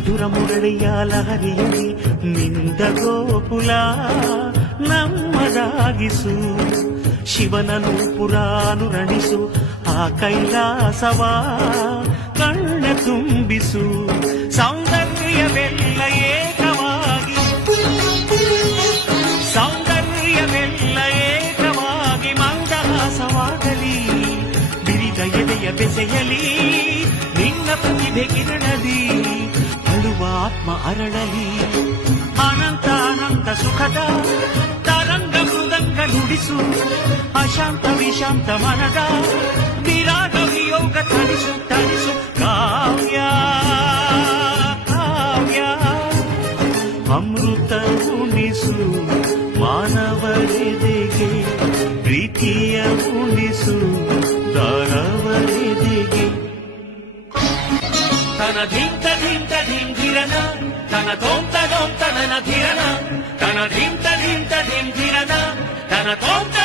ಮಧುರ ಮುರಳಿಯ ಲಹರಿಯಲ್ಲಿ ನಿಂದ ಗೋಕುಲ ನಮ್ಮದಾಗಿಸು. ಶಿವನನು ಪುರಾನುರಣಿಸು ಆ ಕೈಲಾಸವ ಕಣ್ಣ ತುಂಬಿಸು. ಸೌಂದರ್ಯವೆಲ್ಲ ಏಕವಾಗಿ, ಸೌಂದರ್ಯವೆಲ್ಲ ಏಕವಾಗಿ ಮಂದಹಾಸವಾಗಲಿ. ಬಿರಿದ ಎದೆಯ ಬೆಸೆಯಲಿ ನಿನ್ನ ಪ್ರತಿಭೆ ಕಿರಣದಿ. ಅಳುವ ಆತ್ಮ ಅರಳಲಿ ಅನಂತ ಅನಂತ ಸುಖದ ತರಂಗ ಮೃದಂಗ ನುಡಿಸು. ಅಶಾಂತ ವಿಶಾಂತ ಮನದ ವಿರಾಗ ವಿಯೋಗ ತಣಿಸು ತಣಿಸು. ಕಾವ್ಯ ಕಾವ್ಯ ಅಮೃತ ಉಣಿಸು ಮಾನವರೆದೆಗೆ. ಪ್ರೀತಿಯ ಉಣಿಸು ದಾನವರೆದೆಗೆ. ತನ ಧಿಂತ ಧಿಂತ ಧಿಂಧಿರನ ತನ ತೋಂತ ತೋಂತ ನನ ಧಿರನ. ತನ ಧಿಂತ ಧಿಂತ ಧಿಂಧಿರನ ತನ ತೋಂತ